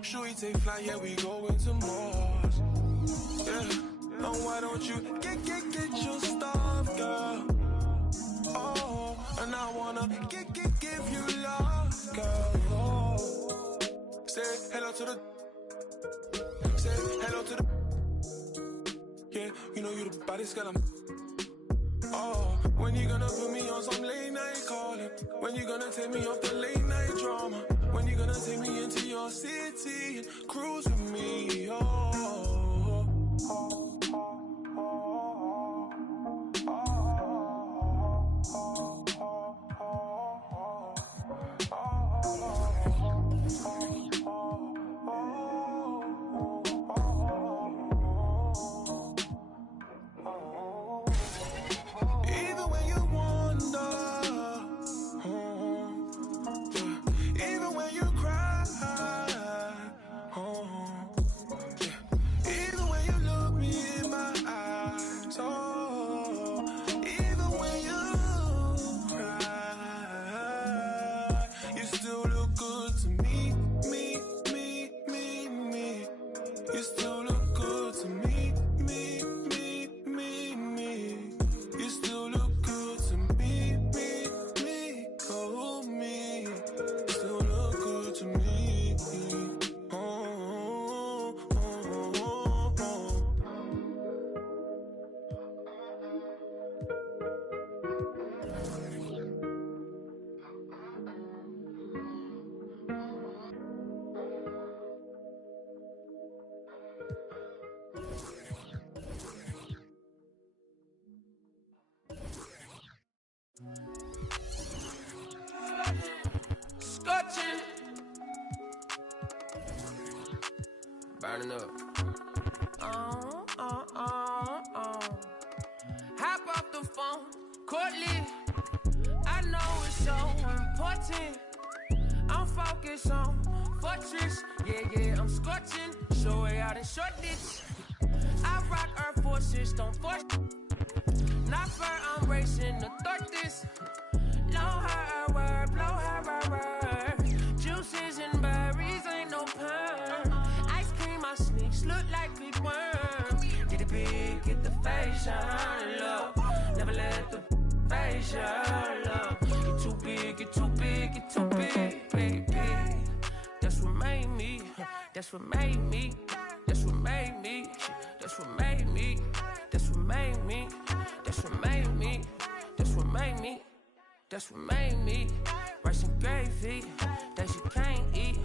Should we take flight? Yeah, we going to Mars. Yeah, and why don't you get your stuff, girl? Oh, and I wanna give you love, girl. Oh, say hello to the. Say hello to the. Yeah, you know you the baddest girl. Oh, when you gonna put me on some late night calling? When you gonna take me off the late night drama? When you gonna take me into your city and cruise with me? Oh, even when you wonder, yeah. Even when you cry, yeah. Even when you look me in my eyes, oh, even when you cry, you still look good to me. You still look good to me. You still look good to me. Oh, me. Still look good to me. Oh, oh, oh, oh. Scotching, burning up. Hop off the phone, Courtly. I know it's so important. I'm focused on Fortress. Yeah, I'm scorching. Show way out in short ditch. I rock Air Forces, don't force. Not fair, I'm racing to thought this. Blow her word, blow her word. Juices and berries, ain't no perm. Ice cream, my sneaks look like big worms. Get it big, get the fashion, love. Never let the fashion, love. Get too big, get too big, get too big, baby. That's what made me, that's what made me, that's what made me, that's what made me, that's what made me, that's what made me, that's what made me. That's what made me. Rice and gravy that you can't eat.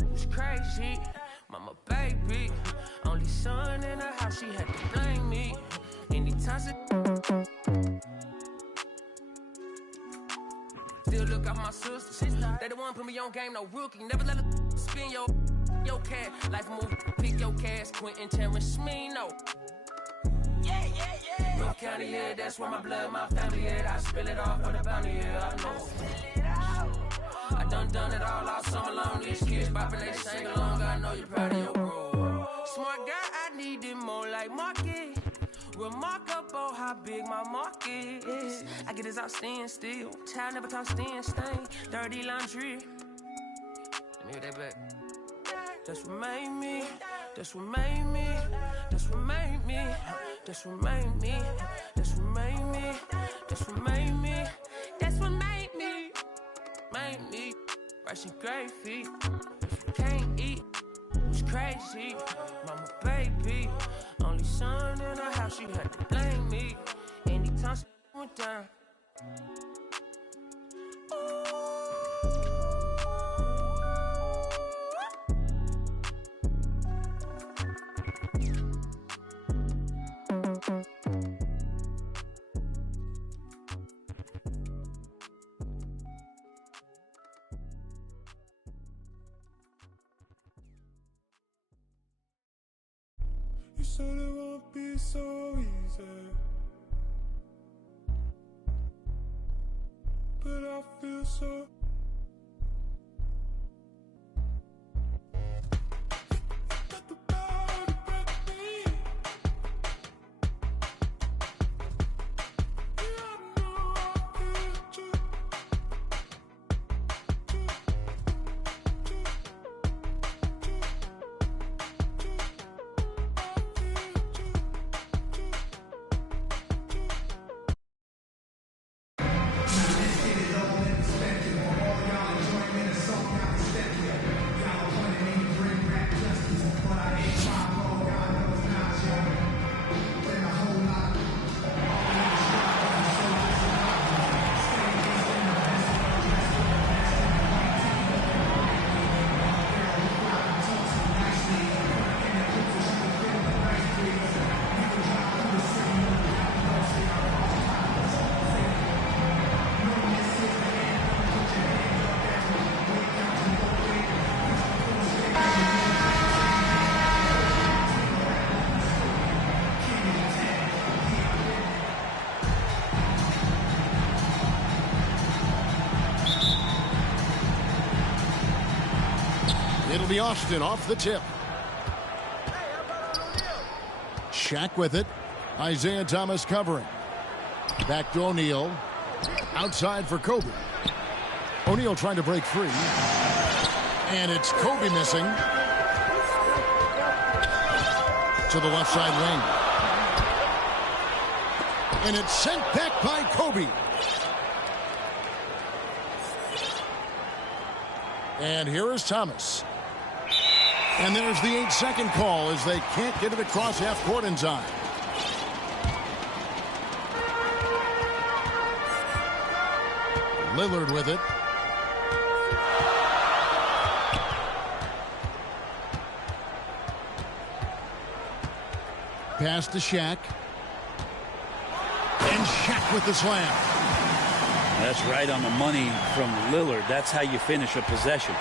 It was crazy. Mama, baby. Only son in the house, she had to blame me. Anytime still look out my sister. They the one put me on game, no rookie. Never let her spin your cat. Life move, pick your cash. Quentin Terrence, me, no. Yeah. North County, yeah, that's where my blood, my family, yeah. I spill it off for the bounty, yeah, I know. I done it all summer long. These kids bopping, they sing along. I know you're proud of your bro. Smart guy, I need it more like market. Remarkable how big my market is. I get his out stand still. Child never talk stand stain. Dirty laundry. Let me hear that back. That's what made me. That's what made me. That's what made me. That's what made me. That's what made me. That's what made me. That's what made me. Made me. Rice and gravy. If you can't eat, it's crazy. Mama, baby. Only son in the house, she had to blame me. Anytime she went down. You said it won't be so easy, but I feel so. Got the power to break me. Yeah, I know I feel you. It'll be Austin off the tip. Shaq with it. Isaiah Thomas covering. Back to O'Neal. Outside for Kobe. O'Neal trying to break free. And it's Kobe missing. To the left side wing. And it's sent back by Kobe. And here is Thomas. And there's the 8-second call as they can't get it across half court in time. Lillard with it. Pass to Shaq. And Shaq with the slam. That's right on the money from Lillard. That's how you finish a possession.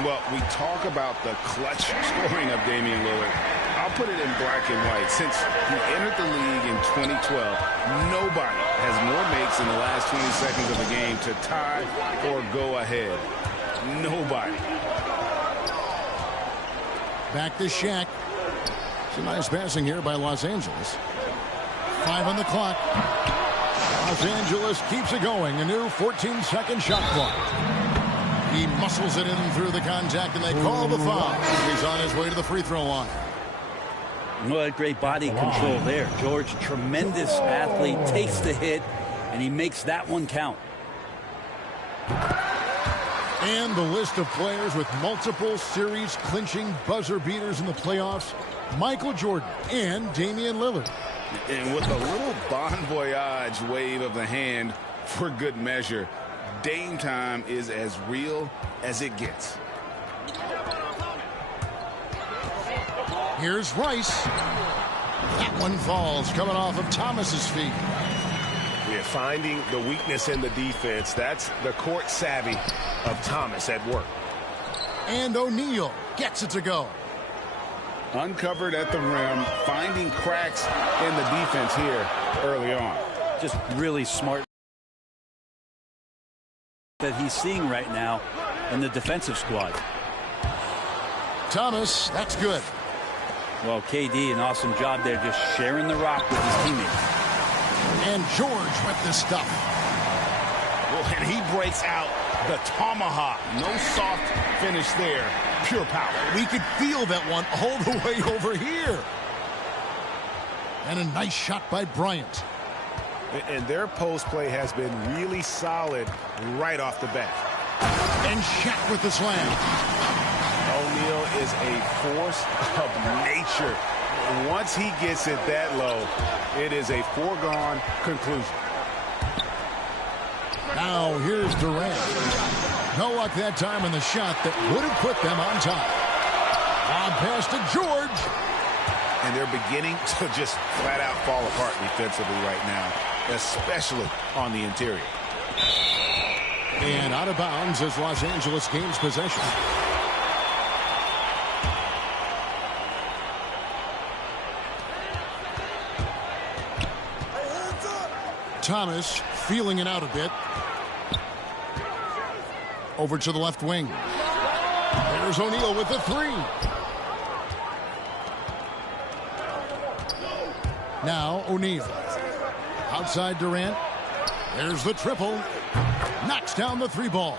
Well, we talk about the clutch scoring of Damian Lillard. I'll put it in black and white. Since he entered the league in 2012, nobody has more makes in the last 20 seconds of the game to tie or go ahead. Nobody. Back to Shaq. Some nice passing here by Los Angeles. 5 on the clock. Los Angeles keeps it going. A new 14-second shot clock. He muscles it in through the contact, and they call the foul. He's on his way to the free throw line. What great body control there. George, tremendous athlete, takes the hit, and he makes that one count. And the list of players with multiple series-clinching buzzer beaters in the playoffs: Michael Jordan and Damian Lillard. And with a little bon voyage wave of the hand for good measure, Dame time is as real as it gets. Here's Rice. That one falls, coming off of Thomas's feet. Yeah, finding the weakness in the defense. That's the court savvy of Thomas at work. And O'Neal gets it to go. Uncovered at the rim, finding cracks in the defense here early on. Just really smart that he's seeing right now in the defensive squad. Thomas, that's good. Well, KD, an awesome job there, just sharing the rock with his teammates. And George with the stuff. Well, and he breaks out the tomahawk. No soft finish there. Pure power. We could feel that one all the way over here. And a nice shot by Bryant. And their post play has been really solid right off the bat. And Shaq with the slam. O'Neal is a force of nature. Once he gets it that low, it is a foregone conclusion. Now here's Durant. No luck that time in the shot that would have put them on top. On pass to George. And they're beginning to just flat out fall apart defensively right now, especially on the interior. And out of bounds as Los Angeles gains possession. Thomas feeling it out a bit. Over to the left wing. There's O'Neal with the three. Now O'Neal. Outside Durant. There's the triple. Knocks down the three ball.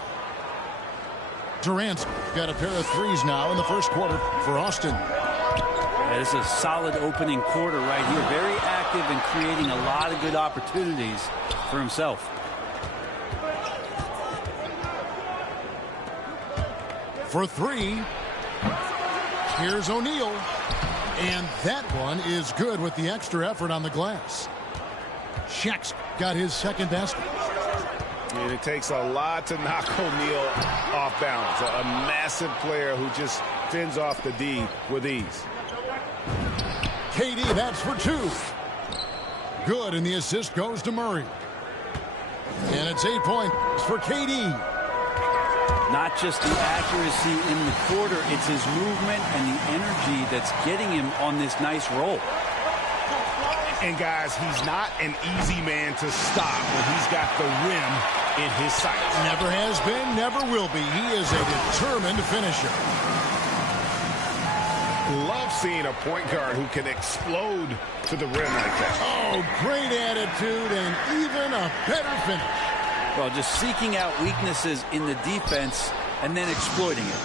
Durant's got a pair of threes now in the first quarter for Austin. This is a solid opening quarter right here. Very active and creating a lot of good opportunities for himself. For three. Here's O'Neal. And that one is good with the extra effort on the glass. Shaq's got his second basket. And it takes a lot to knock O'Neal off balance. A massive player who just fends off the D with ease. KD, that's for two. Good, and the assist goes to Murray. And it's 8 points for KD. Not just the accuracy in the quarter, it's his movement and the energy that's getting him on this nice roll. And guys, he's not an easy man to stop when he's got the rim in his sights. Never has been, never will be. He is a determined finisher. Love seeing a point guard who can explode to the rim like that. Oh, great attitude and even a better finish. Well, just seeking out weaknesses in the defense and then exploiting it.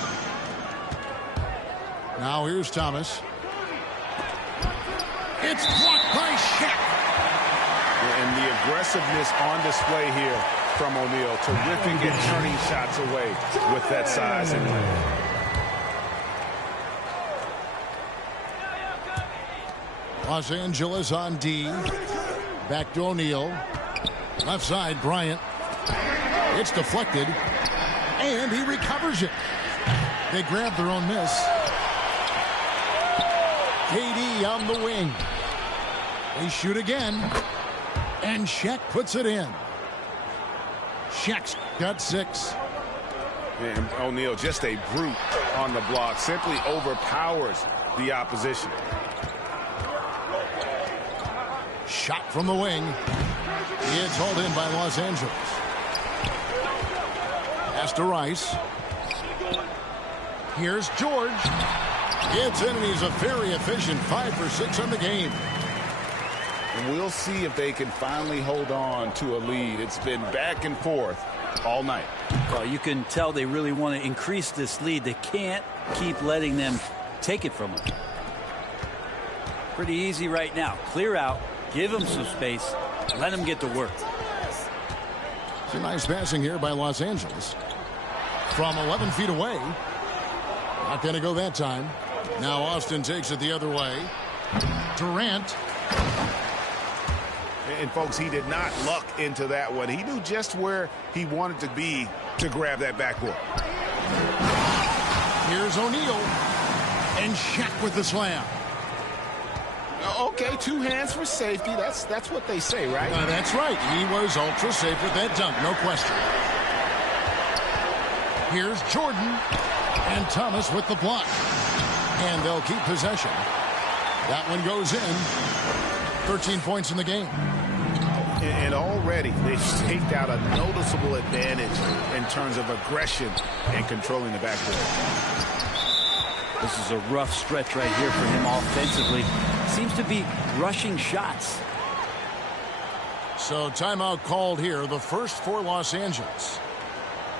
Now here's Thomas. It's blocked by Shaq. And the aggressiveness on display here from O'Neal. Terrific at turning shots away with that size and length. Los Angeles on D. Back to O'Neal. Left side, Bryant. It's deflected. And he recovers it. They grab their own miss. KD on the wing. They shoot again. And Shaq puts it in. Shaq's got 6. And O'Neal, just a brute on the block. Simply overpowers the opposition. Shot from the wing. It's hauled in by Los Angeles. Pass to Rice. Here's George. It's in, and he's a very efficient 5 for 6 on the game. And we'll see if they can finally hold on to a lead. It's been back and forth all night. Well, you can tell they really want to increase this lead. They can't keep letting them take it from them. Pretty easy right now. Clear out. Give them some space. Let them get to work. It's a nice passing here by Los Angeles. From 11 feet away. Not going to go that time. Now Austin takes it the other way. Durant. And, folks, he did not luck into that one. He knew just where he wanted to be to grab that backboard. Here's O'Neal. And Shaq with the slam. Okay, 2 hands for safety. That's what they say, right? That's right. He was ultra safe with that dunk, no question. Here's Jordan. And Thomas with the block. And they'll keep possession. That one goes in. 13 points in the game. And already they've staked out a noticeable advantage in terms of aggression and controlling the backboard. This is a rough stretch right here for him offensively. Seems to be rushing shots. So timeout called here, the first for Los Angeles.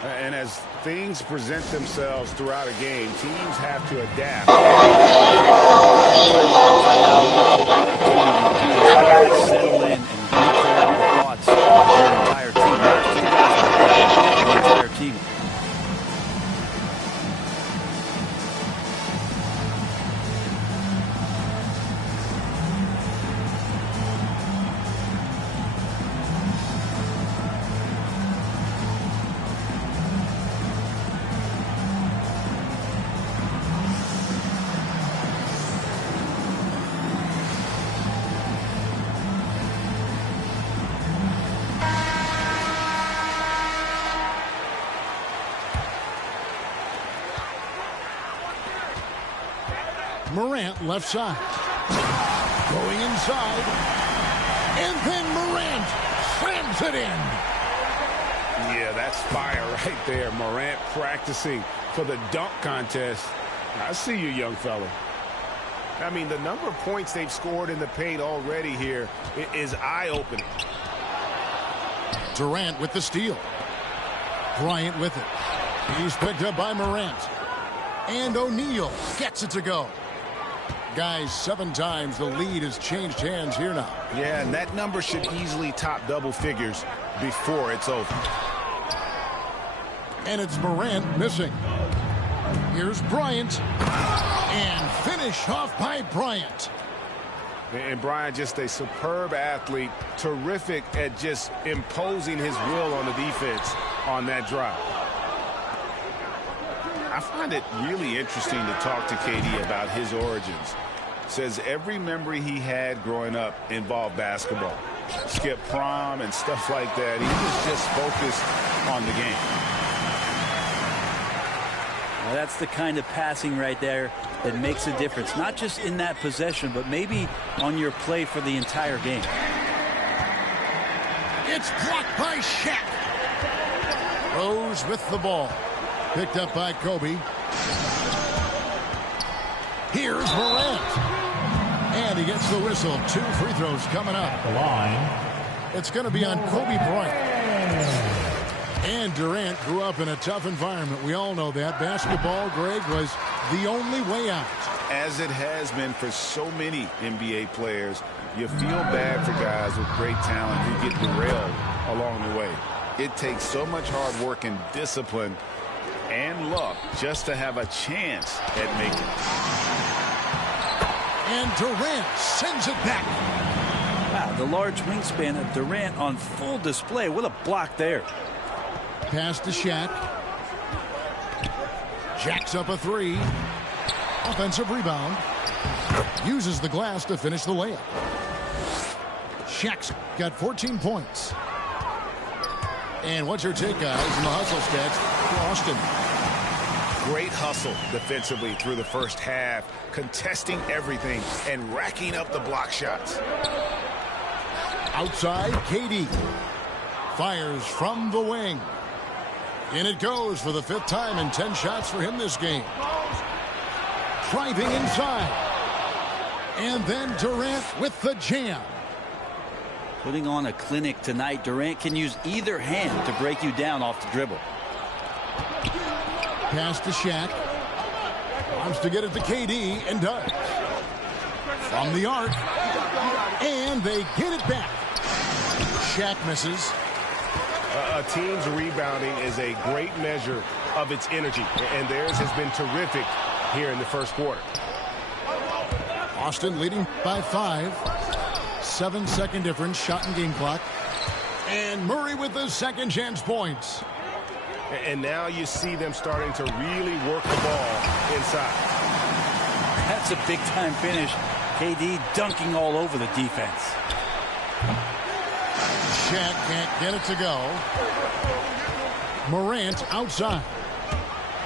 And as things present themselves throughout a game, teams have to adapt. Settle in and reclear their thoughts of their entire team. Not just the guys, but the entire team. Morant left side. Going inside. And then Morant slams it in. Yeah, that's fire right there. Morant practicing for the dunk contest. I see you, young fella. I mean, the number of points they've scored in the paint already here is eye-opening. Durant with the steal. Bryant with it. He's picked up by Morant. And O'Neal gets it to go. Guys, 7 times the lead has changed hands here now. Yeah, and that number should easily top double figures before it's over. And it's Morant missing. Here's Bryant. And finish off by Bryant. And Bryant, just a superb athlete, terrific at just imposing his will on the defense on that drive. I find it really interesting to talk to KD about his origins. Says every memory he had growing up involved basketball. Skip prom and stuff like that. He was just focused on the game. Well, that's the kind of passing right there that makes a difference. Not just in that possession, but maybe on your play for the entire game. It's blocked by Shaq. Rose with the ball. Picked up by Kobe. Here's Morant. And he gets the whistle. 2 free throws coming up. The line. It's going to be on Kobe Bryant. And Durant grew up in a tough environment. We all know that. Basketball, Greg, was the only way out. As it has been for so many NBA players, you feel bad for guys with great talent who get derailed along the way. It takes so much hard work and discipline and luck just to have a chance at making it. And Durant sends it back. Wow, the large wingspan of Durant on full display. What a block there. Pass to Shaq. Jacks up a 3. Offensive rebound. Uses the glass to finish the layup. Shaq's got 14 points. And what's your take, guys, in the hustle stats for Austin? Great hustle defensively through the first half, contesting everything and racking up the block shots. Outside, KD. Fires from the wing. In it goes for the 5th time, and 10 shots for him this game. Driving inside. And then Durant with the jam. Putting on a clinic tonight. Durant can use either hand to break you down off the dribble. Pass to Shaq. Wants to get it to KD, and does. From the arc. And they get it back. Shaq misses. A team's rebounding is a great measure of its energy, and theirs has been terrific here in the first quarter. Austin leading by 5. 7-second difference, shot and game clock. And Murray with the second chance points. And now you see them starting to really work the ball inside. That's a big-time finish. KD dunking all over the defense. Shaq can't get it to go. Morant outside.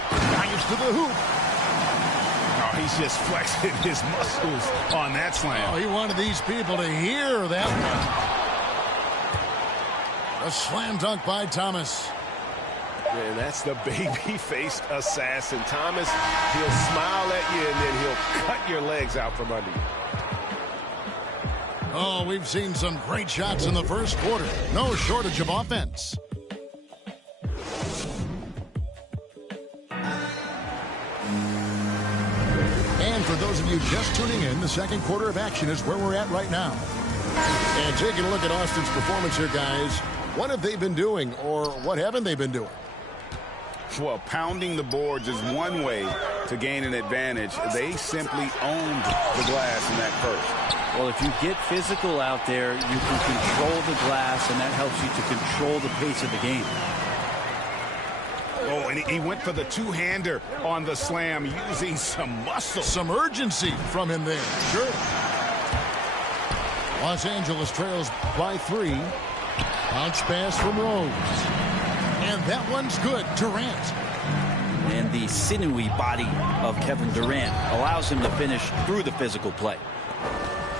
Drives to the hoop. Oh, he's just flexing his muscles on that slam. Oh, he wanted these people to hear that one. A slam dunk by Thomas. And that's the baby-faced assassin. Thomas, he'll smile at you, and then he'll cut your legs out from under you. Oh, we've seen some great shots in the first quarter. No shortage of offense. And for those of you just tuning in, the second quarter of action is where we're at right now. And taking a look at Austin's performance here, guys, what have they been doing, or what haven't they been doing? Well, pounding the boards is one way to gain an advantage. They simply owned the glass in that first. Well, if you get physical out there, you can control the glass, and that helps you to control the pace of the game. Oh, and he went for the two-hander on the slam, using some muscle. Some urgency from him there. Sure. Los Angeles trails by 3. Bounce pass from Rose. And that one's good. Durant. And the sinewy body of Kevin Durant allows him to finish through the physical play.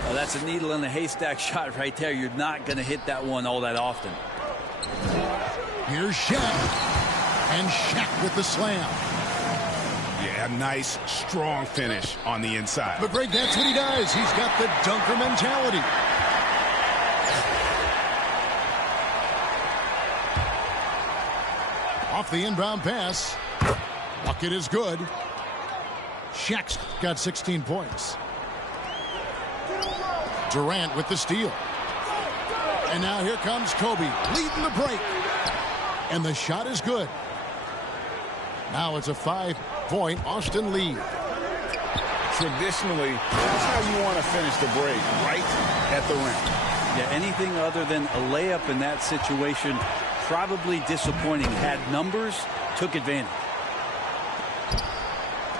Well, that's a needle in a haystack shot right there. You're not going to hit that one all that often. Here's Shaq. And Shaq with the slam. Yeah, nice, strong finish on the inside. But Greg, that's what he does. He's got the dunker mentality. Off the inbound pass. Bucket is good. Shaq's got 16 points. Durant with the steal. And now here comes Kobe leading the break. And the shot is good. Now it's a 5-point Austin lead. Traditionally, that's how you want to finish the break, right at the rim. Yeah, anything other than a layup in that situation, probably disappointing. Had numbers, took advantage.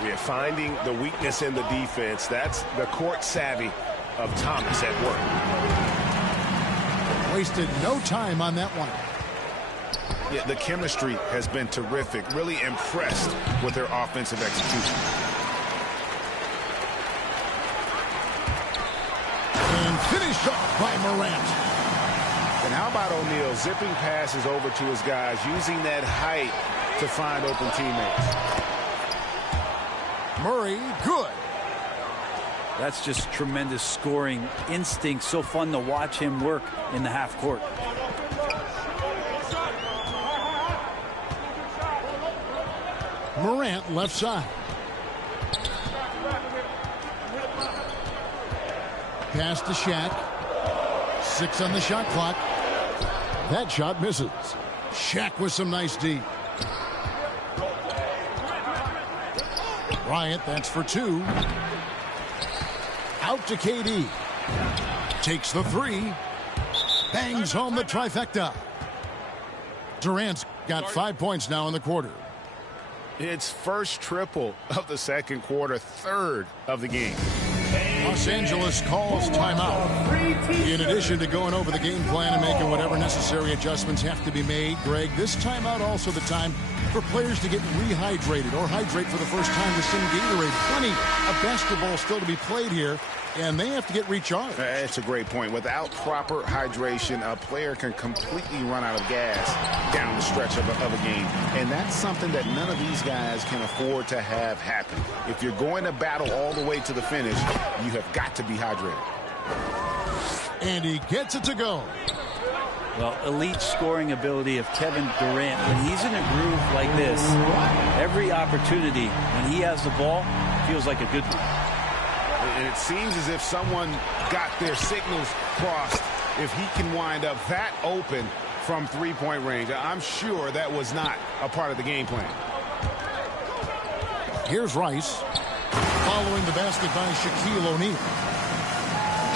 We are finding the weakness in the defense. That's the court savvy of Thomas at work. Wasted no time on that one. Yeah, the chemistry has been terrific. Really impressed with their offensive execution. And finished off by Morant. And how about O'Neal zipping passes over to his guys, using that height to find open teammates. Murray, good. That's just tremendous scoring instinct. So fun to watch him work in the half court. Morant left side. Pass to Shaq. 6 on the shot clock. That shot misses. Shaq with some nice D. Bryant, that's for 2. Out to KD. Takes the 3. Bangs home the trifecta. Durant's got 5 points now in the quarter. It's first triple of the second quarter, third of the game. Los Angeles calls timeout. In addition to going over the game plan and making whatever necessary adjustments have to be made, Greg, this timeout also the time for players to get rehydrated or hydrate for the first time with some Gatorade. Plenty of basketball still to be played here, and they have to get recharged. That's a great point. Without proper hydration, a player can completely run out of gas down the stretch of a game. And that's something that none of these guys can afford to have happen. If you're going to battle all the way to the finish, you have got to be hydrated. And he gets it to go. Well, elite scoring ability of Kevin Durant. When he's in a groove like this, every opportunity when he has the ball feels like a good one. And it seems as if someone got their signals crossed. If he can wind up that open from three-point range, I'm sure that was not a part of the game plan. Here's Rice. Following the basket by Shaquille O'Neal.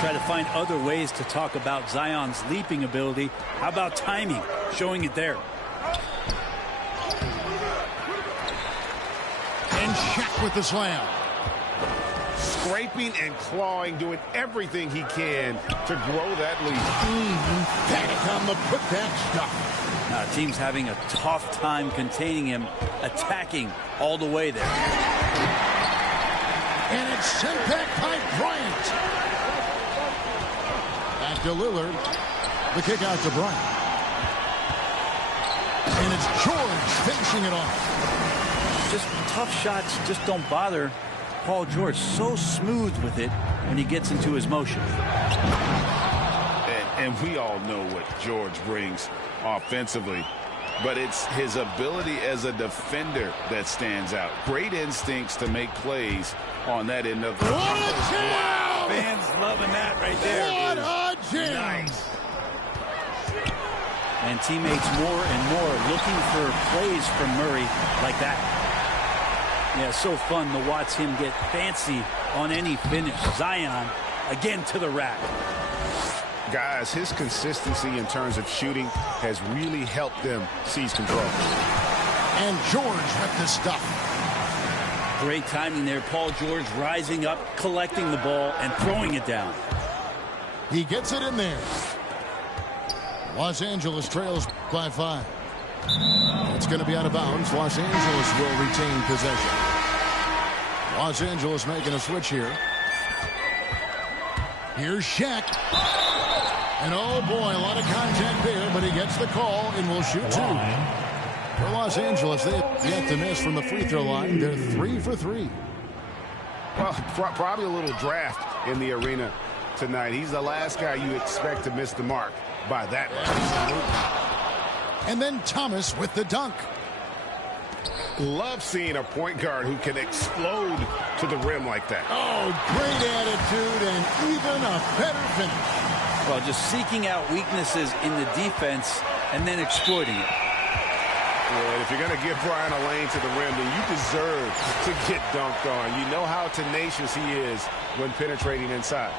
Try to find other ways to talk about Zion's leaping ability. How about timing? Showing it there. And Shaq with the slam. Scraping and clawing, doing everything he can to grow that lead. Emphatic on the putback stuff. Team's having a tough time containing him, attacking all the way there. And it's sent back by Bryant. Back to Lillard. The kick out to Bryant. And it's George finishing it off. Just tough shots just don't bother Paul George. So smooth with it when he gets into his motion. And we all know what George brings offensively, but it's his ability as a defender that stands out. Great instincts to make plays on that end of the Wow. Fans loving that right there. What a jam. Nice. And teammates more and more looking for plays from Murray like that. Yeah, so fun to watch him get fancy on any finish. Zion again to the rack. Guys, his consistency in terms of shooting has really helped them seize control. And George with the stuff. Great timing there. Paul George rising up, collecting the ball, and throwing it down. He gets it in there. Los Angeles trails by 5. It's going to be out of bounds. Los Angeles will retain possession. Los Angeles making a switch here. Here's Shaq. And oh boy, a lot of contact there, but he gets the call and will shoot 2. For Los Angeles, they have yet to miss from the free throw line. They're 3 for 3. Well, probably a little draft in the arena tonight. He's the last guy you expect to miss the mark by that much. And then Thomas with the dunk. Love seeing a point guard who can explode to the rim like that. Oh, great attitude and even a better finish. Well, just seeking out weaknesses in the defense and then exploiting it. Yeah, if you're going to give Brian a lane to the rim, then you deserve to get dunked on. You know how tenacious he is when penetrating inside.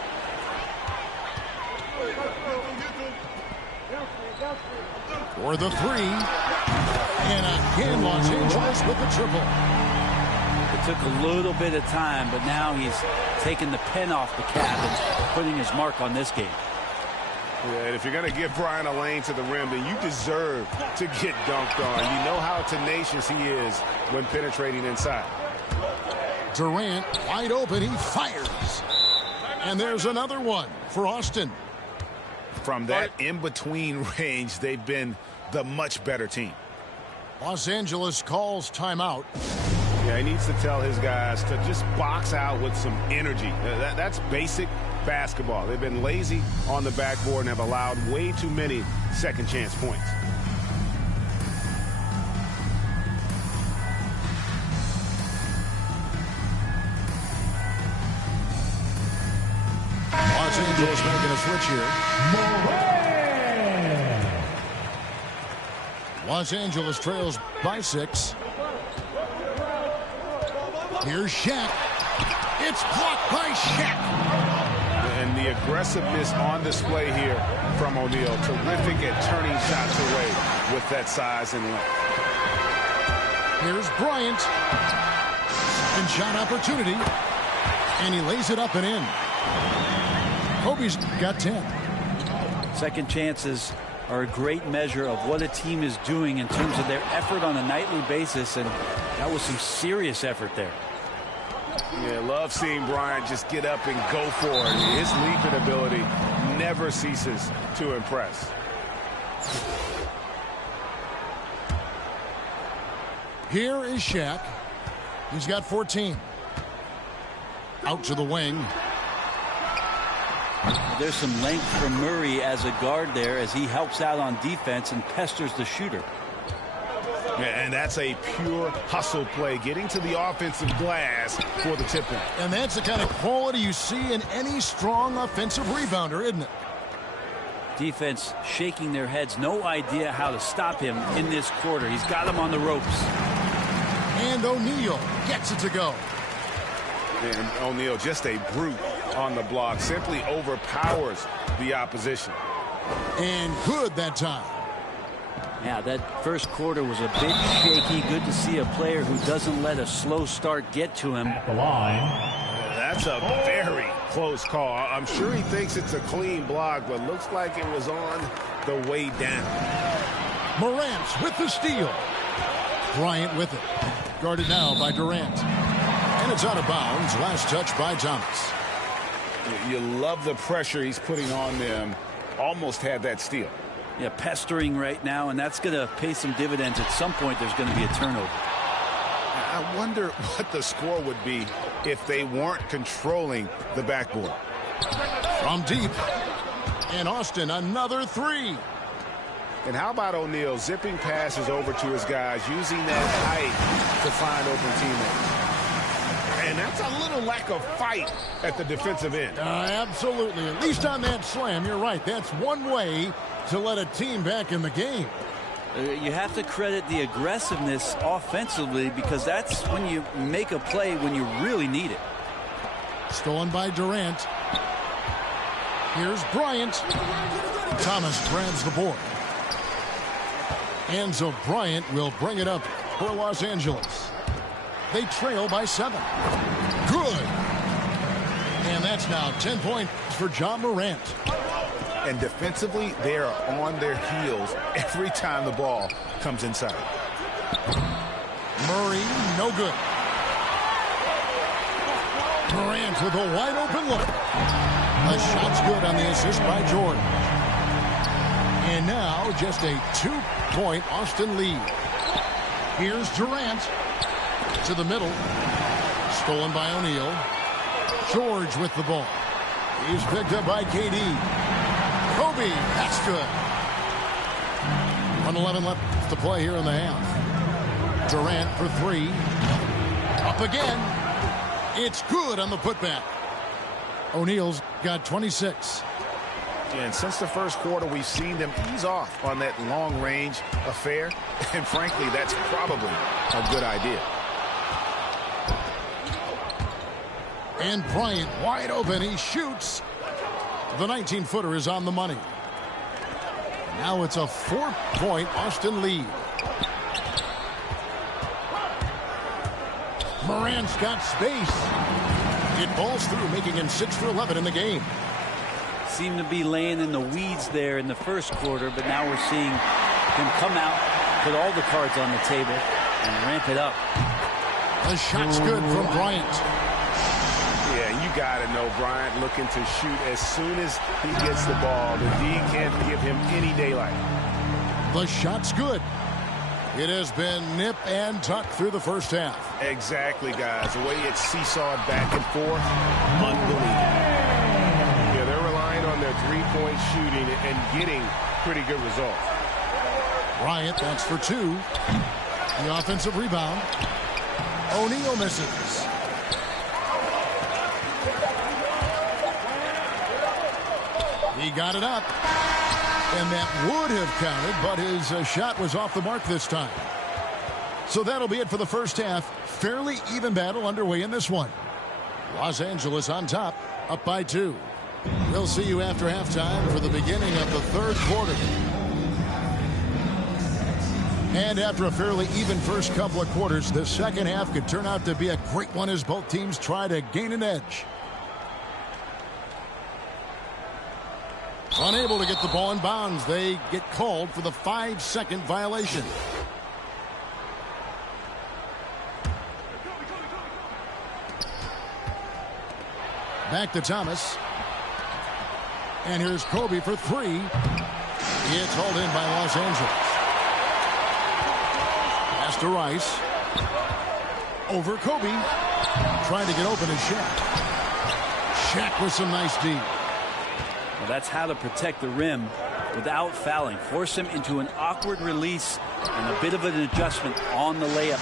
For the 3. And again, Los Angeles with the triple. It took a little bit of time, but now he's taking the pen off the cap and putting his mark on this game. Yeah, and if you're going to give Brian a lane to the rim, then you deserve to get dunked on. You know how tenacious he is when penetrating inside. Durant wide open. He fires. And there's another one for Austin. From that in-between range, they've been the much better team. Los Angeles calls timeout. Yeah, he needs to tell his guys to just box out with some energy. That's basic basketball. They've been lazy on the backboard and have allowed way too many second chance points. Los Angeles making a switch here. Los Angeles trails by 6. Here's Shaq. It's blocked by Shaq. And the aggressiveness on display here from O'Neal. Terrific at turning shots away with that size and length. Here's Bryant. Second shot opportunity. And he lays it up and in. Kobe's got 10. Second chances are a great measure of what a team is doing in terms of their effort on a nightly basis, and that was some serious effort there. Yeah, love seeing Bryant just get up and go for it. His leaping ability never ceases to impress. Here is Shaq. He's got 14. Out to the wing. There's some length from Murray as a guard there as he helps out on defense and pesters the shooter. Yeah, and that's a pure hustle play, getting to the offensive glass for the tip-in. And that's the kind of quality you see in any strong offensive rebounder, isn't it? Defense shaking their heads, no idea how to stop him in this quarter. He's got him on the ropes. And O'Neal gets it to go. And O'Neal, just a brute on the block, simply overpowers the opposition. And good that time. Yeah, that first quarter was a bit shaky. Good to see a player who doesn't let a slow start get to him. The line. That's a very close call. I'm sure he thinks it's a clean block, but looks like it was on the way down. Morant with the steal. Bryant with it. Guarded now by Durant. And it's out of bounds. Last touch by Thomas. You love the pressure he's putting on them. Almost had that steal. Yeah, pestering right now, and that's going to pay some dividends. At some point, there's going to be a turnover. I wonder what the score would be if they weren't controlling the backboard. From deep. And Austin, another 3. And how about O'Neal zipping passes over to his guys, using that height to find open teammates. And that's a little lack of fight at the defensive end. Absolutely. At least on that slam, you're right. That's one way to let a team back in the game. You have to credit the aggressiveness offensively because that's when you make a play when you really need it. Stolen by Durant. Here's Bryant. Thomas grabs the board. And so Bryant will bring it up for Los Angeles. They trail by 7. Good. And that's now 10 points for Ja Morant. And defensively, they are on their heels every time the ball comes inside. Murray, no good. Morant with a wide open look. The shot's good on the assist by Jordan. And now just a 2-point Austin lead. Here's Durant to the middle. Stolen by O'Neal. George with the ball. He's picked up by KD. Kobe, that's good. 1:11 left to play here in the half. Durant for 3. Up again. It's good on the putback. O'Neal's got 26. And since the first quarter, we've seen them ease off on that long-range affair. And frankly, that's probably a good idea. And Bryant wide open. He shoots. The 19-footer is on the money. Now it's a 4-point Austin lead. Morant's got space. It balls through, making him 6 for 11 in the game. Seemed to be laying in the weeds there in the first quarter, but now we're seeing him come out, put all the cards on the table, and ramp it up. The shot's good from Bryant. Yeah, you got to know Bryant looking to shoot as soon as he gets the ball. The D can't give him any daylight. The shot's good. It has been nip and tuck through the first half. Exactly, guys. The way it's seesawed back and forth, unbelievable. Yeah, they're relying on their three-point shooting and getting pretty good results. Bryant, that's for two. The offensive rebound. O'Neal misses. He got it up. And that would have counted, but his shot was off the mark this time. So that'll be it for the first half. Fairly even battle underway in this one. Los Angeles on top, up by 2. We'll see you after halftime for the beginning of the third quarter. And after a fairly even first couple of quarters, the second half could turn out to be a great one as both teams try to gain an edge. Unable to get the ball in bounds. They get called for the 5-second violation. Back to Thomas. And here's Kobe for 3. It's hauled in by Los Angeles. Pass to Rice. Over Kobe. Trying to get open is Shaq. Shaq with some nice D. Well, that's how to protect the rim without fouling. Force him into an awkward release and a bit of an adjustment on the layup.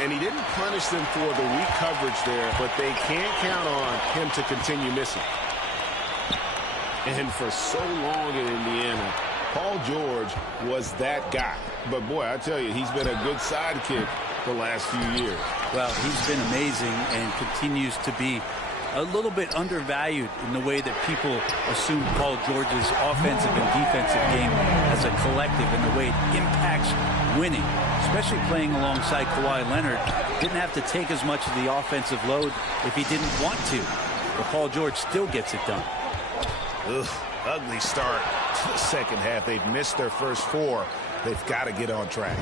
And he didn't punish them for the weak coverage there, but they can't count on him to continue missing. And for so long in Indiana, Paul George was that guy. But, boy, I tell you, he's been a good sidekick the last few years. Well, he's been amazing and continues to be a little bit undervalued in the way that people assume Paul George's offensive and defensive game as a collective and the way it impacts winning, especially playing alongside Kawhi Leonard. Didn't have to take as much of the offensive load if he didn't want to. But Paul George still gets it done. Ugh, ugly start to the second half. They've missed their first 4. They've got to get on track.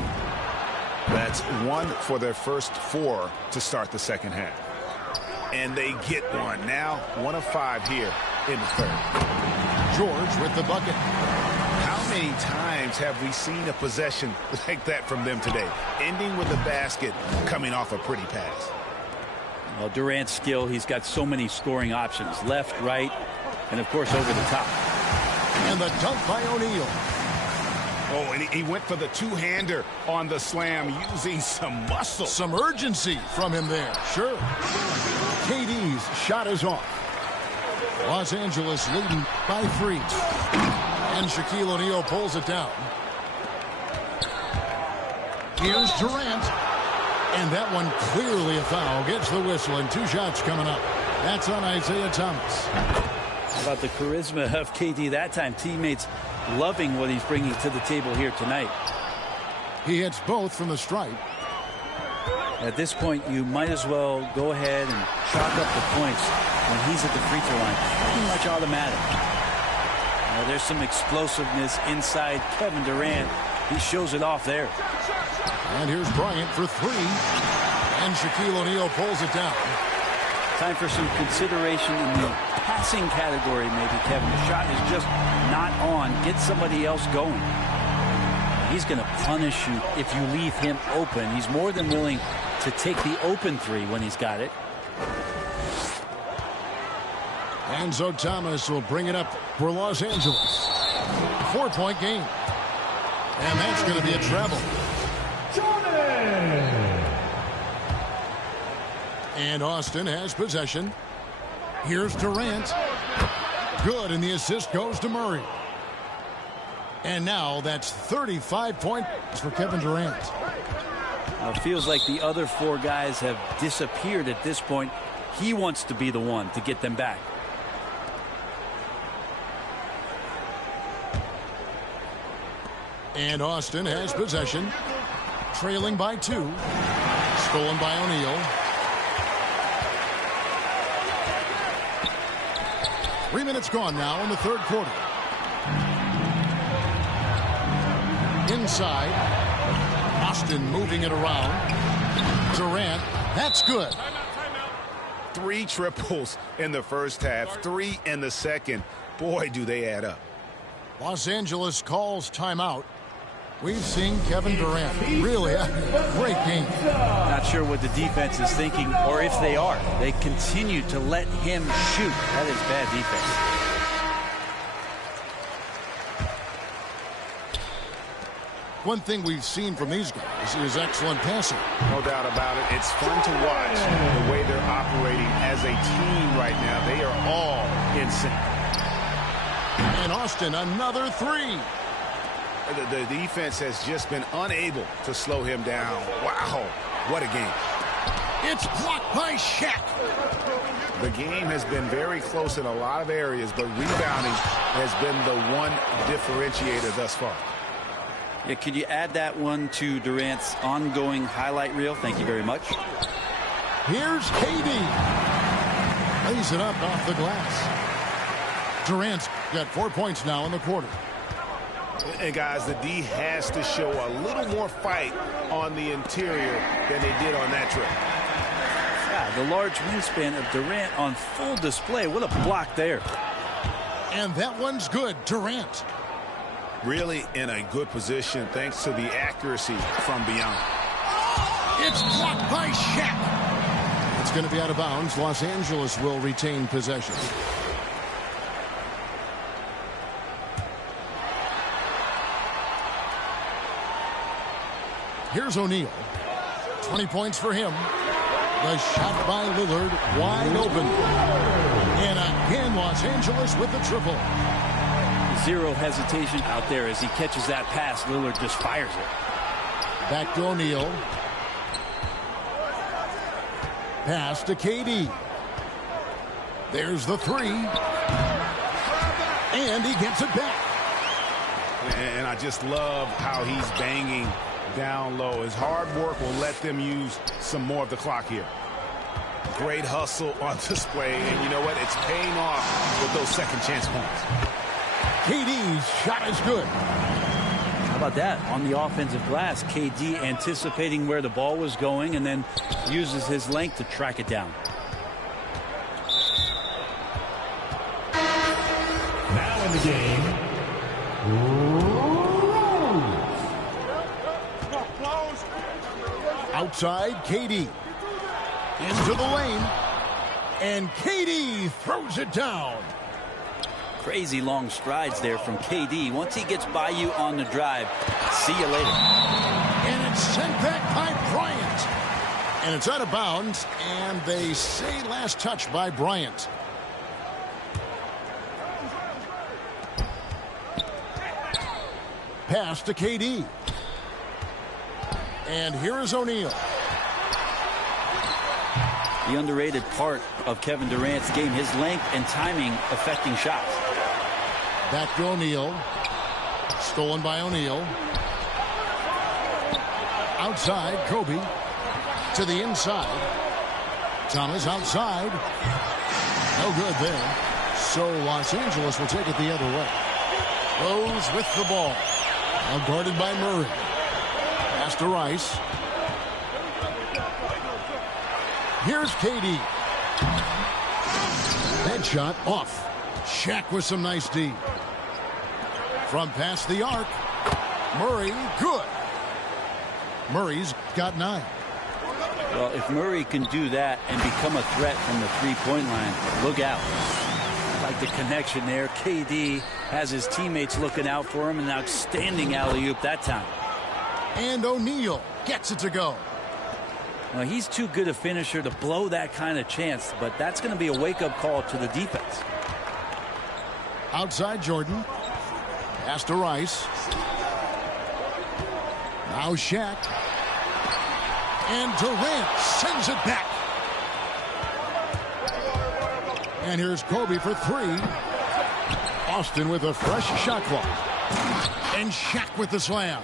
That's 1 for their first 4 to start the second half. And they get one. Now 1 of 5 here in the third. George with the bucket. How many times have we seen a possession like that from them today? Ending with a basket, coming off a pretty pass. Well, Durant's skill, he's got so many scoring options. Left, right, and of course over the top. And the dunk by O'Neal. Oh, and he went for the two-hander on the slam using some muscle. Some urgency from him there. Sure. KD's shot is off. Los Angeles leading by 3. And Shaquille O'Neal pulls it down. Here's Durant. And that one clearly a foul. Gets the whistle and 2 shots coming up. That's on Isaiah Thomas. How about the charisma of KD that time? Teammates loving what he's bringing to the table here tonight. He hits both from the stripe. At this point, you might as well go ahead and chalk up the points when he's at the free throw line. Pretty much automatic. Now, there's some explosiveness inside Kevin Durant. He shows it off there. And here's Bryant for 3. And Shaquille O'Neal pulls it down. Time for some consideration in the passing category, maybe, Kevin. The shot is just not on. Get somebody else going. He's going to punish you if you leave him open. He's more than willing to take the open 3 when he's got it. Enzo Thomas will bring it up for Los Angeles. 4-point game. And that's going to be a travel. And Austin has possession. Here's Durant. Good, and the assist goes to Murray. And now that's 35 points for Kevin Durant. Now, it feels like the other 4 guys have disappeared at this point. He wants to be the one to get them back. And Austin has possession. Trailing by 2. Stolen by O'Neal. 3 minutes gone now in the third quarter. Inside. Austin moving it around. Durant. That's good. 3 triples in the first half, 3 in the second. Boy, do they add up. Los Angeles calls timeout. We've seen Kevin Durant really a great game. Not sure what the defense is thinking or if they are. They continue to let him shoot. That is bad defense. One thing we've seen from these guys is excellent passing. No doubt about it. It's fun to watch the way they're operating as a team right now. They are all in sync. And Austin, another 3. The defense has just been unable to slow him down. Wow, what a game. It's blocked by Shaq. The game has been very close in a lot of areas, but rebounding has been the one differentiator thus far. Yeah, could you add that one to Durant's ongoing highlight reel? Thank you very much. Here's KD. Lays it up off the glass. Durant's got 4 points now in the quarter. And guys, the D has to show a little more fight on the interior than they did on that trip. Yeah, the large wingspan of Durant on full display. What a block there. And that one's good. Durant. Really in a good position thanks to the accuracy from beyond. It's blocked by Shaq. It's going to be out of bounds. Los Angeles will retain possession. Here's O'Neal. 20 points for him. The shot by Lillard wide open. And again, Los Angeles with the triple. Zero hesitation out there as he catches that pass. Lillard just fires it. Back to O'Neal. Pass to KD. There's the 3. And he gets it back. And I just love how he's banging down low. His hard work will let them use some more of the clock here. Great hustle on display, and you know what? It's paying off with those second chance points. KD's shot is good. How about that? On the offensive glass, KD anticipating where the ball was going and then uses his length to track it down. Now in the game, outside, KD. Into the lane. And KD throws it down. Crazy long strides there from KD. Once he gets by you on the drive, see you later. And it's sent back by Bryant. And it's out of bounds. And they say last touch by Bryant. Pass to KD. And here is O'Neal. The underrated part of Kevin Durant's game, his length and timing affecting shots. Back to O'Neal. Stolen by O'Neal. Outside, Kobe. To the inside. Thomas outside. No good there. So Los Angeles will take it the other way. Rose with the ball. Now guarded by Murray. Pass to Rice. Here's KD. Head shot off. Shaq with some nice D. From past the arc. Murray, good. Murray's got 9. Well, if Murray can do that and become a threat from the three-point line, look out. Like the connection there. KD has his teammates looking out for him. An outstanding alley-oop that time. And O'Neal gets it to go. Well, he's too good a finisher to blow that kind of chance, but that's going to be a wake-up call to the defense. Outside Jordan. Pass to Rice. Now Shaq. And Durant sends it back. And here's Kobe for 3. Austin with a fresh shot clock. And Shaq with the slam.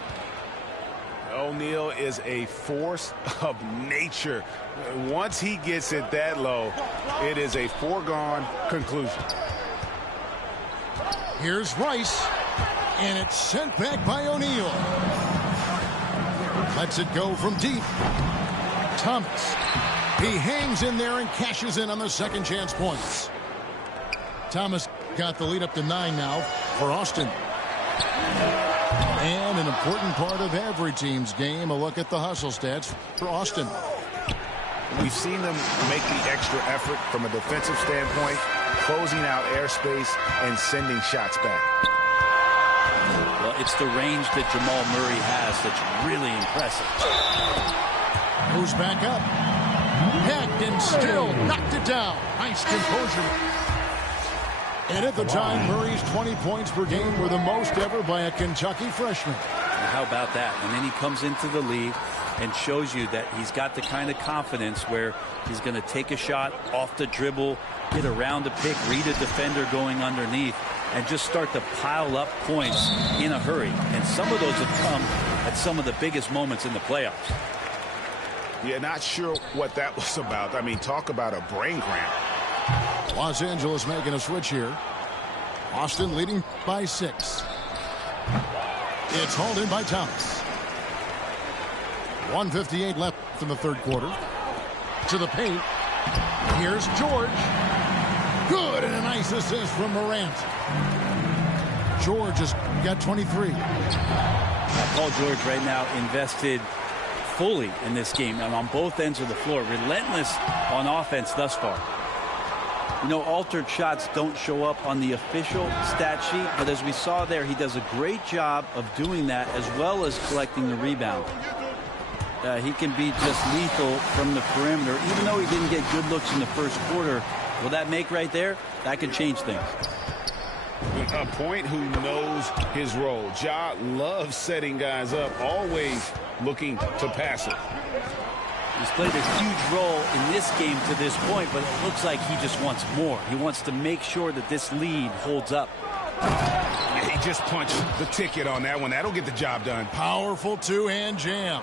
O'Neal is a force of nature. Once he gets it that low, it is a foregone conclusion. Here's Rice. And it's sent back by O'Neal. Lets it go from deep. Thomas. He hangs in there and cashes in on the second chance points. Thomas got the lead up to 9 now for Austin. And an important part of every team's game, a look at the hustle stats for Austin. We've seen them make the extra effort from a defensive standpoint, closing out airspace and sending shots back. Well, it's the range that Jamal Murray has that's really impressive. Goes back up. Hecked and still knocked it down. Nice composure. And at the time, Murray's 20 points per game were the most ever by a Kentucky freshman. And how about that? And then he comes into the league and shows you that he's got the kind of confidence where he's going to take a shot off the dribble, get around the pick, read a defender going underneath, and just start to pile up points in a hurry. And some of those have come at some of the biggest moments in the playoffs. Yeah, not sure what that was about. I mean, talk about a brain cramp. Los Angeles making a switch here. Austin leading by 6. It's hauled in by Thomas. 1:58 left in the third quarter. To the paint. Here's George. Good, and a nice assist from Morant. George has got 23. Paul George right now invested fully in this game and on both ends of the floor. Relentless on offense thus far. You know, altered shots don't show up on the official stat sheet, but as we saw there, he does a great job of doing that as well as collecting the rebound. He can be just lethal from the perimeter, even though he didn't get good looks in the first quarter. Will that make right there? That could change things. A point who knows his role. Ja loves setting guys up, always looking to pass it. He's played a huge role in this game to this point, but it looks like he just wants more. He wants to make sure that this lead holds up. Yeah, he just punched the ticket on that one. That'll get the job done. Powerful two-hand jam.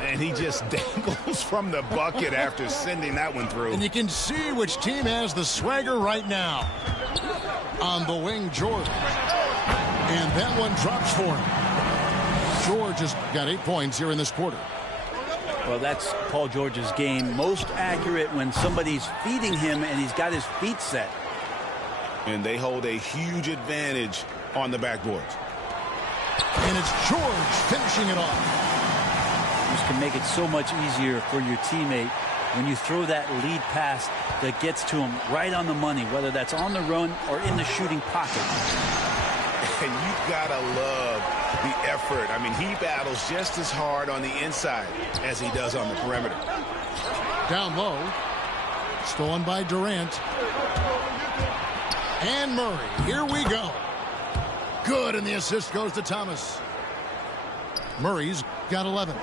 And he just dangles from the bucket after sending that one through. And you can see which team has the swagger right now. On the wing, George. And that one drops for him. George has got 8 points here in this quarter. Well, that's Paul George's game. Most accurate when somebody's feeding him and he's got his feet set. And they hold a huge advantage on the backboard. And it's George finishing it off. This can make it so much easier for your teammate when you throw that lead pass that gets to him right on the money, whether that's on the run or in the shooting pocket. And you gotta love the effort. I mean, he battles just as hard on the inside as he does on the perimeter. Down low. Stolen by Durant. And Murray. Here we go. Good, and the assist goes to Thomas. Murray's got 11.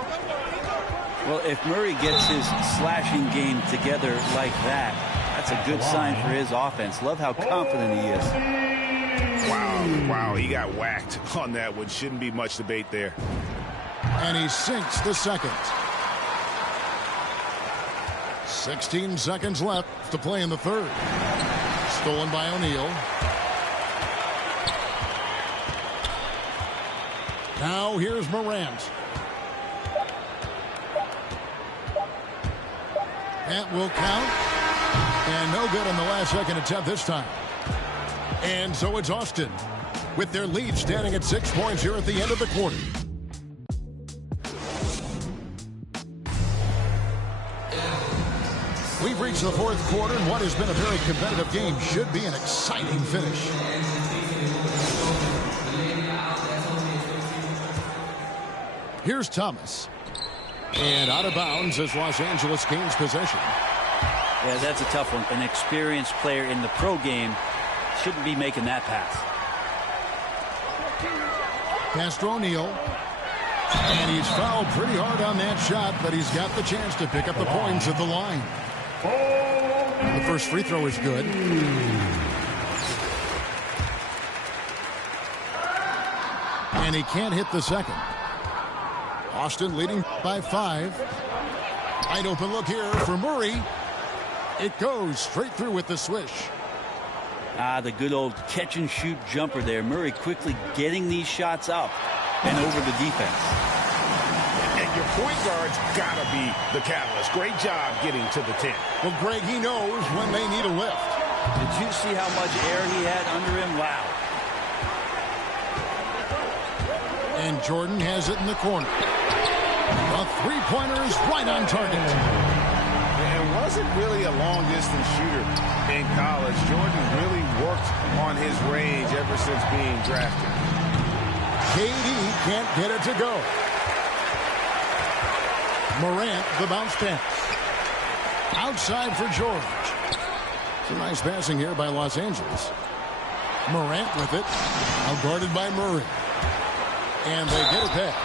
Well, if Murray gets his slashing game together like that, that's a good sign for his offense. Love how confident he is. Wow, he got whacked on that one. Shouldn't be much debate there. And he sinks the second. 16 seconds left to play in the third. Stolen by O'Neal. Now here's Morant. That will count. And no good on the last second attempt this time. And so it's Austin with their lead standing at 6 points here at the end of the quarter. We've reached the fourth quarter, and what has been a very competitive game should be an exciting finish. Here's Thomas. And out of bounds as Los Angeles gains possession. Yeah, that's a tough one. An experienced player in the pro game shouldn't be making that pass. Pass to O'Neal. And he's fouled pretty hard on that shot, but he's got the chance to pick up the points at the line. The first free throw is good. And he can't hit the second. Austin leading by 5. Wide open look here for Murray. It goes straight through with the swish. The good old catch and shoot jumper there. Murray quickly getting these shots up and over the defense. And your point guard's got to be the catalyst. Great job getting to the 10. Well, Greg, he knows when they need a lift. Did you see how much air he had under him? Wow. And Jordan has it in the corner. A three-pointer is right on target. And wasn't really a long-distance shooter in college. Jordan really worked on his range ever since being drafted. KD can't get it to go. Morant, the bounce pass. Outside for George. It's a nice passing here by Los Angeles. Morant with it. Now guarded by Murray. And they get it back.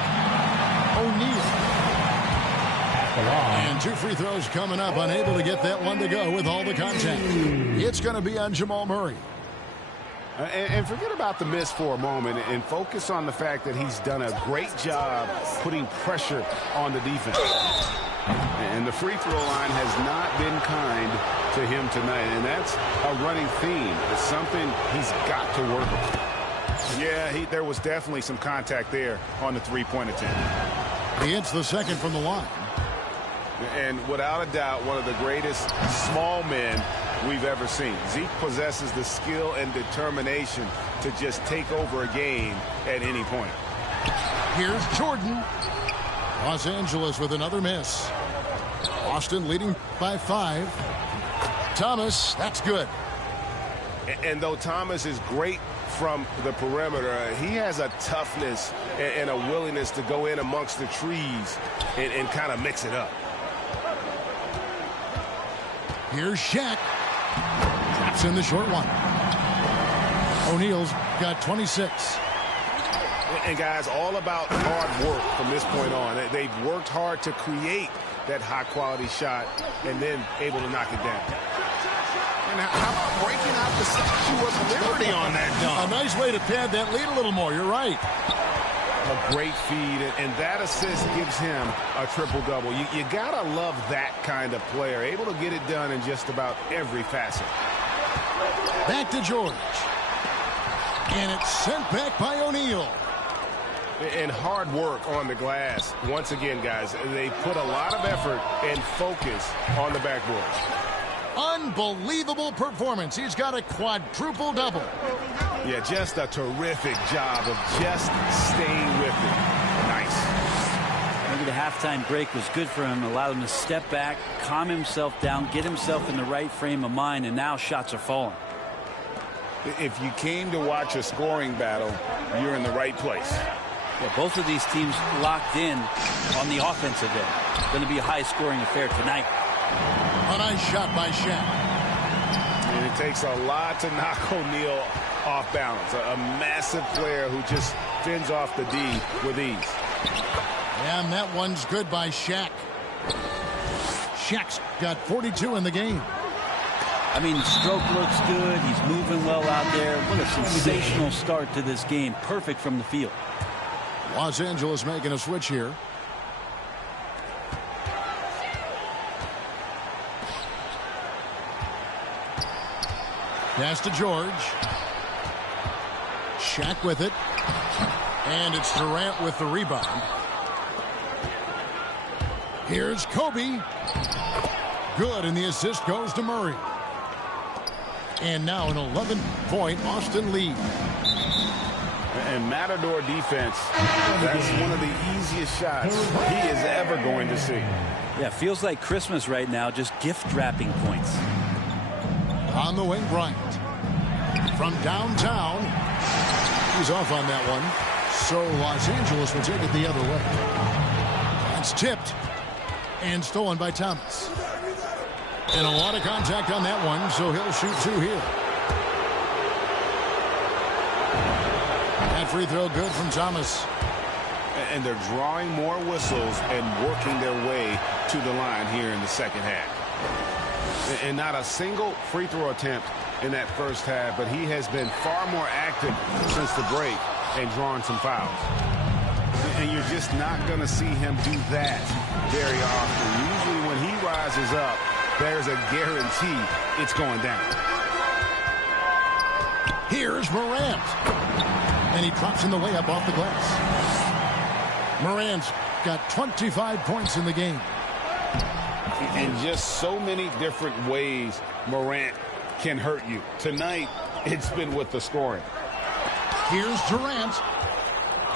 O'Neal. And 2 free throws coming up. Unable to get that one to go with all the contact. It's going to be on Jamal Murray. And forget about the miss for a moment and focus on the fact that he's done a great job putting pressure on the defense. And the free throw line has not been kind to him tonight. And that's a running theme. It's something he's got to work on. Yeah, there was definitely some contact there on the three-point attempt. He hits the second from the line. And without a doubt, one of the greatest small men we've ever seen. Zeke possesses the skill and determination to just take over a game at any point. Here's Jordan. Los Angeles with another miss. Austin leading by 5. Thomas, that's good. And though Thomas is great from the perimeter, he has a toughness and a willingness to go in amongst the trees and kind of mix it up. Here's Shaq. Drops in the short one. O'Neal's got 26. And guys, all about hard work from this point on. They've worked hard to create that high-quality shot and then able to knock it down. And how about breaking out the Statue of Liberty on that dunk? A nice way to pad that lead a little more. You're right. A great feed, and that assist gives him a triple-double. You got to love that kind of player, able to get it done in just about every facet. Back to George. And it's sent back by O'Neal. And hard work on the glass. Once again, guys, they put a lot of effort and focus on the backboard. Unbelievable performance. He's got a quadruple-double. Yeah, just a terrific job of just staying with it. Nice. Maybe the halftime break was good for him. Allowed him to step back, calm himself down, get himself in the right frame of mind, and now shots are falling. If you came to watch a scoring battle, you're in the right place. Yeah, both of these teams locked in on the offensive end. Going to be a high-scoring affair tonight. A nice shot by Shaq. And it takes a lot to knock O'Neal off balance. A massive player who just fends off the D with ease. And that one's good by Shaq. Shaq's got 42 in the game. I mean, the stroke looks good. He's moving well out there. What a sensational start to this game. Perfect from the field. Los Angeles making a switch here. Pass to George. Shaq with it. And it's Durant with the rebound. Here's Kobe. Good, and the assist goes to Murray. And now an 11-point Austin lead. And Matador defense, that's one of the easiest shots he is ever going to see. Yeah, feels like Christmas right now, just gift wrapping points. On the wing, Bryant. From downtown. He's off on that one. So Los Angeles will take it the other way. That's tipped and stolen by Thomas. And a lot of contact on that one, so he'll shoot 2 here. That free throw good from Thomas. And they're drawing more whistles and working their way to the line here in the second half. And not a single free throw attempt in that first half, but he has been far more active since the break and drawn some fouls. And you're just not going to see him do that very often. Usually when he rises up, there's a guarantee it's going down. Here's Morant. And he drops in the layup off the glass. Morant's got 25 points in the game. In just so many different ways, Morant can hurt you. Tonight, it's been with the scoring. Here's Durant.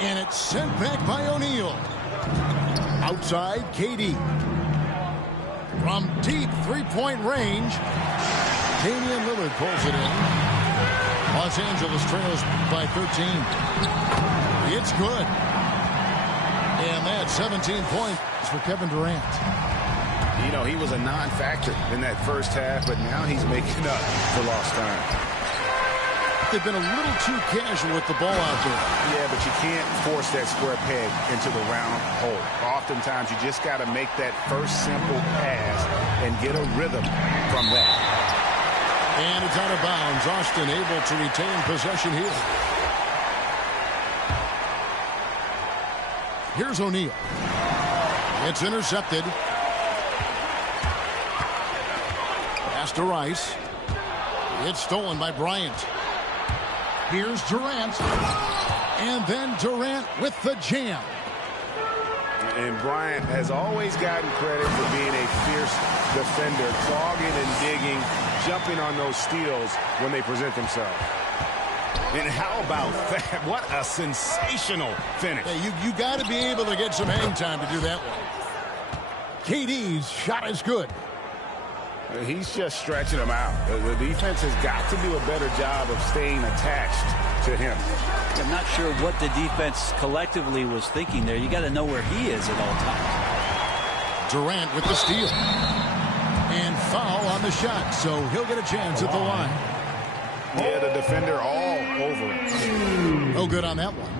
And it's sent back by O'Neal. Outside, KD. From deep three-point range, Damian Lillard pulls it in. Los Angeles trails by 13. It's good. And that's 17 points for Kevin Durant. You know, he was a non-factor in that first half, but now he's making up for lost time. They've been a little too casual with the ball out there. Yeah, but you can't force that square peg into the round hole. Oftentimes, you just got to make that first simple pass and get a rhythm from that. And it's out of bounds. Austin able to retain possession here. Here's O'Neal. It's intercepted. Pass to Rice. It's stolen by Bryant. Here's Durant. And then Durant with the jam. And Bryant has always gotten credit for being a fierce defender, clogging and digging, jumping on those steals when they present themselves. And how about that? What a sensational finish. Hey, you got to be able to get some hang time to do that one. KD's shot is good. He's just stretching them out. The defense has got to do a better job of staying attached to him. I'm not sure what the defense collectively was thinking there. You got to know where he is at all times. Durant with the steal. And foul on the shot, so he'll get a chance at the line. Yeah, the defender all over him. No good on that one.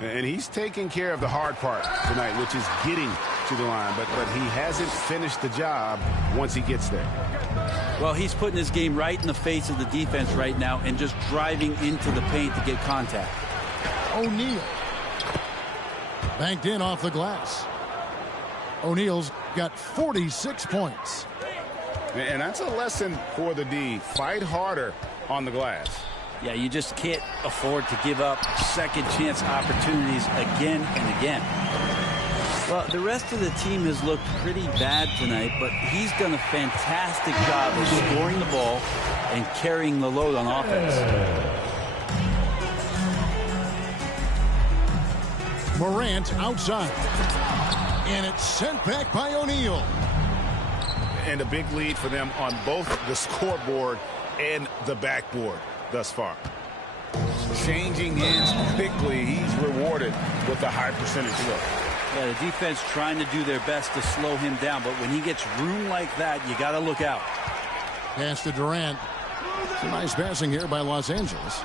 And he's taking care of the hard part tonight, which is getting to the line. But he hasn't finished the job once he gets there. Well, he's putting his game right in the face of the defense right now and just driving into the paint to get contact. O'Neal. Banked in off the glass. O'Neal's got 46 points. And that's a lesson for the D. Fight harder on the glass. Yeah, you just can't afford to give up second chance opportunities again and again. Well, the rest of the team has looked pretty bad tonight, but he's done a fantastic job of scoring the ball and carrying the load on offense. Morant outside. And it's sent back by O'Neal. And a big lead for them on both the scoreboard and the backboard thus far. Changing ends quickly. He's rewarded with a high percentage look. Yeah, the defense trying to do their best to slow him down, but when he gets room like that, you got to look out. Pass to Durant. Some nice passing here by Los Angeles.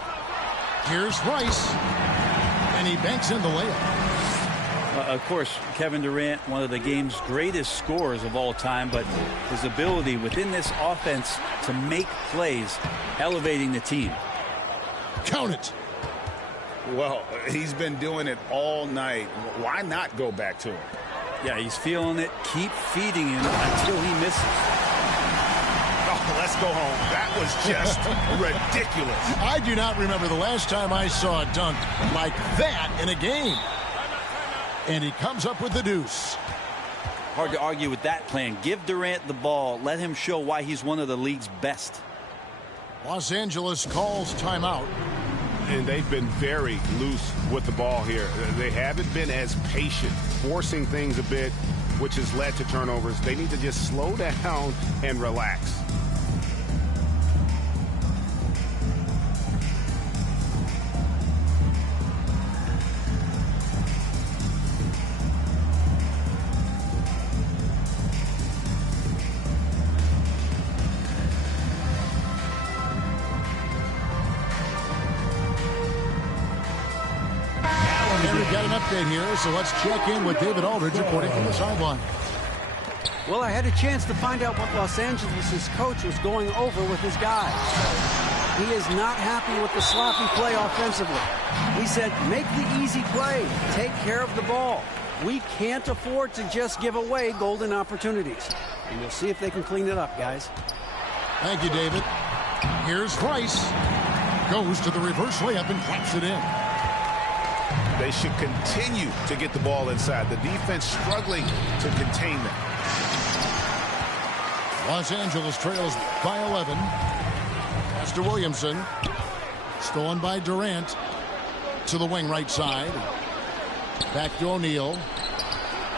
Here's Rice. And he banks in the layup. Of course, Kevin Durant, one of the game's greatest scorers of all time, but his ability within this offense to make plays, elevating the team. Count it. Well, he's been doing it all night. Why not go back to him? Yeah, he's feeling it. Keep feeding him until he misses. Oh, let's go home. That was just ridiculous. I do not remember the last time I saw a dunk like that in a game. And he comes up with the deuce. Hard to argue with that plan. Give Durant the ball. Let him show why he's one of the league's best. Los Angeles calls timeout. And they've been very loose with the ball here. They haven't been as patient, forcing things a bit, which has led to turnovers. They need to just slow down and relax. Here, so let's check in with David Aldridge reporting from the sideline. Well, I had a chance to find out what Los Angeles' coach was going over with his guys. He is not happy with the sloppy play offensively. He said, make the easy play. Take care of the ball. We can't afford to just give away golden opportunities. And we'll see if they can clean it up, guys. Thank you, David. Here's Rice. Goes to the reverse layup and claps it in. They should continue to get the ball inside. The defense struggling to contain them. Los Angeles trails by 11. Pass to Williamson. Stolen by Durant. To the wing right side. Back to O'Neal.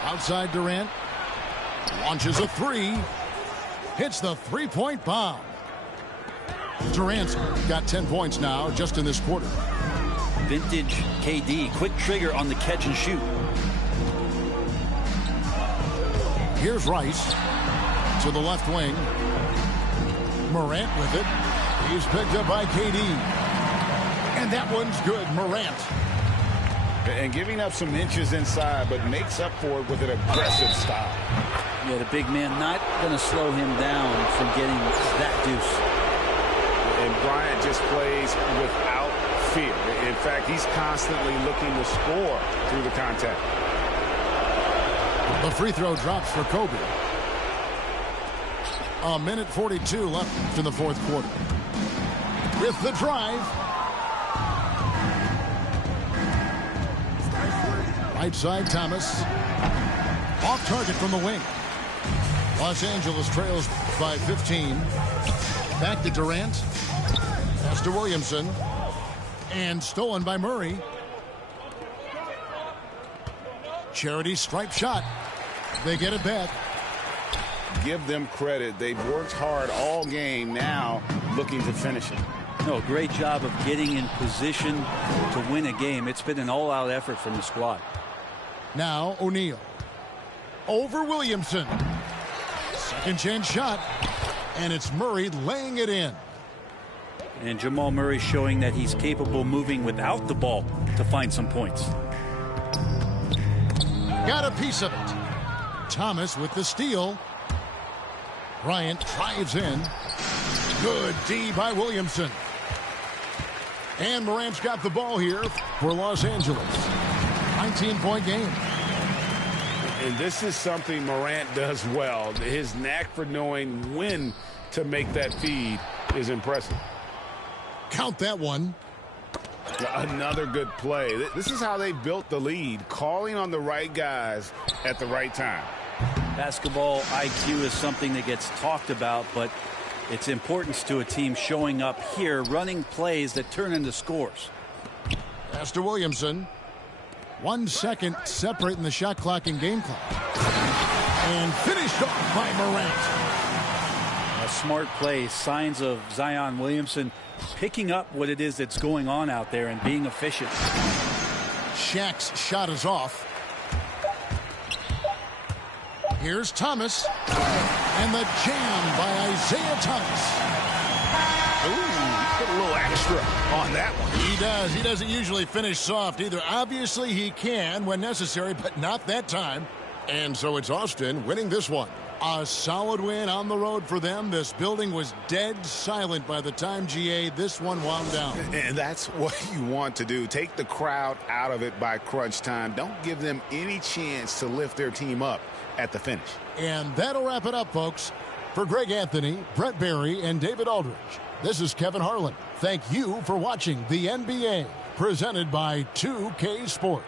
Outside Durant. Launches a three. Hits the three-point bomb. Durant's got 10 points now just in this quarter. Vintage KD. Quick trigger on the catch and shoot. Here's Rice. To the left wing. Morant with it. He's picked up by KD. And that one's good. Morant. And giving up some inches inside, but makes up for it with an aggressive style. Yeah, the big man not going to slow him down from getting that deuce. And Bryant just plays without fear. In fact, he's constantly looking to score through the contact. The free throw drops for Kobe. A minute 42 left in the fourth quarter. With the drive. Right side, Thomas. Off target from the wing. Los Angeles trails by 15. Back to Durant. Pass to Williamson. And stolen by Murray. Charity stripe shot. They get it back. Give them credit. They've worked hard all game, now looking to finish it. No, great job of getting in position to win a game. It's been an all-out effort from the squad. Now O'Neal. Over Williamson. Second chance shot. And it's Murray laying it in. And Jamal Murray showing that he's capable moving without the ball to find some points. Got a piece of it. Thomas with the steal. Bryant drives in. Good D by Williamson. And Morant's got the ball here for Los Angeles. 19-point game. And this is something Morant does well. His knack for knowing when to make that feed is impressive. Count that one. Another good play. This is how they built the lead, calling on the right guys at the right time. Basketball IQ is something that gets talked about, but its importance to a team showing up here, running plays that turn into scores. Pass to Williamson. 1 second separating the shot clock and game clock. And finished off by Morant. A smart play, signs of Zion Williamson picking up what it is that's going on out there and being efficient. Shaq's shot is off. Here's Thomas. And the jam by Isaiah Thomas. Ooh, put a little extra on that one. He does. He doesn't usually finish soft either. Obviously, he can when necessary, but not that time. And so it's Austin winning this one. A solid win on the road for them. This building was dead silent by the time, GA, this one wound down. And that's what you want to do. Take the crowd out of it by crunch time. Don't give them any chance to lift their team up at the finish. And that'll wrap it up, folks. For Greg Anthony, Brett Barry, and David Aldridge, this is Kevin Harlan. Thank you for watching the NBA, presented by 2K Sports.